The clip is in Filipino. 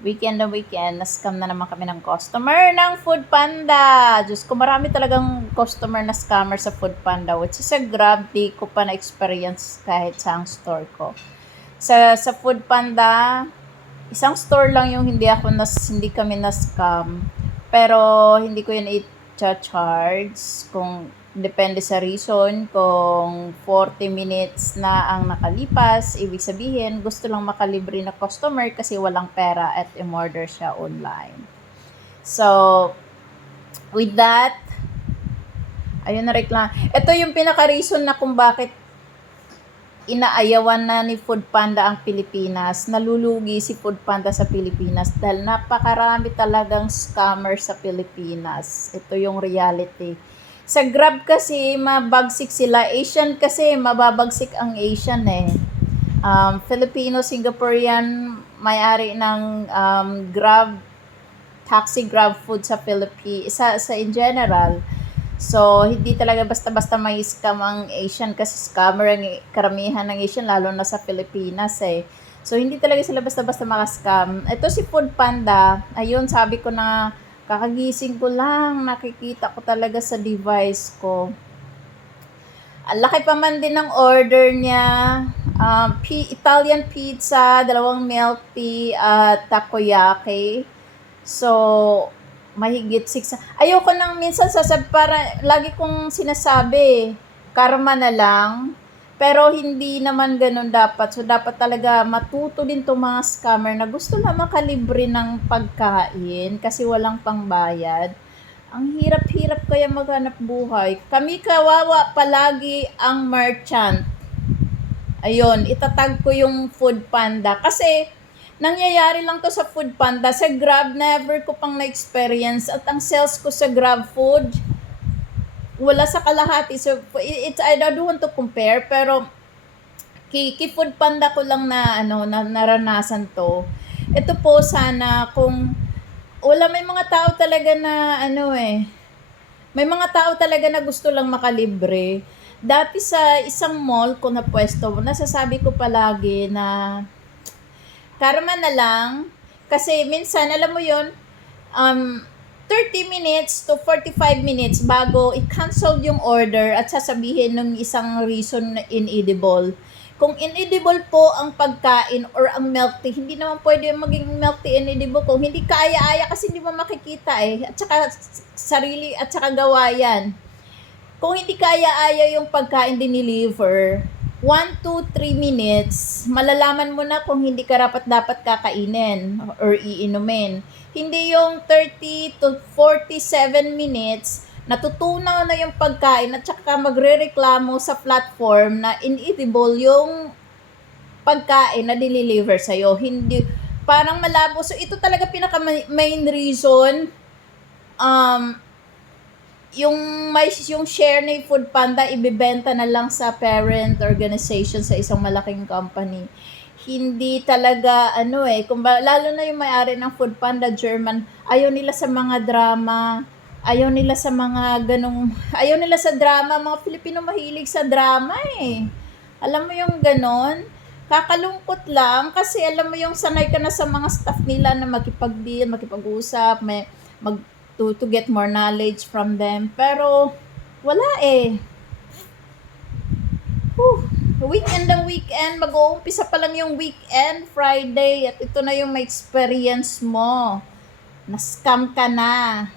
Weekend na weekend, na-scam na naman kami ng customer ng Foodpanda. Diyos ko, marami talagang customer na scammer sa Foodpanda, which is sa Grab, di ko pa na-experience kahit sa ang store ko. Sa Foodpanda, isang store lang yung hindi kami na-scam. Pero hindi ko yun i-charge kung depende sa reason. Kung 40 minutes na ang nakalipas, ibig sabihin gusto lang makalibre na customer kasi walang pera at umorder siya online. So, with that, ayun na reklam. Ito yung pinaka-reason na kung bakit inaayawan na ni Foodpanda ang Pilipinas. Nalulugi si Foodpanda sa Pilipinas dahil napakarami talagang scammer sa Pilipinas. Ito yung reality. Sa Grab kasi, mabagsik sila. Asian kasi, mababagsik ang Asian eh. Filipino, Singaporean, may-ari ng Grab, taxi, Grab food sa Philippines, sa in general. So, hindi talaga basta-basta may scam ang Asian kasi scammer ang karamihan ng Asian, lalo na sa Pilipinas eh. So, hindi talaga sila basta-basta maka-scam. Ito si Foodpanda, ayun, sabi ko na kakagising ko lang, nakikita ko talaga sa device ko. Ang laki pa man din ng order niya. Italian pizza, 2 milk tea, at takoyaki. So, mahigit 6. Ayoko nang minsan para lagi kong sinasabi, karma na lang. Pero hindi naman ganun dapat. So, dapat talaga matuto din itong mga scammer na gusto na makalibre ng pagkain kasi walang pangbayad. Ang hirap-hirap kaya maghanap buhay. Kami kawawa palagi ang merchant. Ayun, itatag ko yung Foodpanda. Kasi, nangyayari lang to sa Foodpanda. Sa Grab, never ko pang na-experience. At ang sales ko sa Grab Food, wala sa kalahati. So, I don't want to compare, pero Foodpanda ko lang na naranasan to. Ito po sana kung may mga tao talaga na may mga tao talaga na gusto lang makalibre. Dati sa isang mall ko na pwesto, nasasabi ko palagi na karma na lang kasi minsan alam mo yon 30 minutes to 45 minutes bago i-cancel yung order at sasabihin ng isang reason na inedible. Kung inedible po ang pagkain or ang milk tea, hindi naman pwede maging milk tea inedible kung hindi kaya-aya kasi hindi mo makikita eh. At saka sarili at saka gawa yan. Kung hindi kaya-aya yung pagkain dineliver, 1 to 3 minutes, malalaman mo na kung hindi ka dapat kakainin or iinumin. Hindi yung 30 to 47 minutes, natutunaw na yung pagkain at saka magre-reklamo sa platform na inedible yung pagkain na dineliver sa'yo. Hindi, parang malabo. So, ito talaga pinaka-main reason yung share ni Foodpanda ibebenta na lang sa parent organization sa isang malaking company. Hindi talaga lalo na yung may-ari ng Foodpanda German, ayaw nila sa mga drama, ayaw nila sa mga ayaw nila sa drama. Mga Pilipino mahilig sa drama eh. Alam mo yung ganon? Kakalungkot lang kasi alam mo yung sanay ka na sa mga staff nila na makipag-deal, makipag-usap, to get more knowledge from them. Pero, wala eh. Weekend, mag-uumpisa pa lang yung weekend, Friday, at ito na yung may experience mo. Na-scam ka na.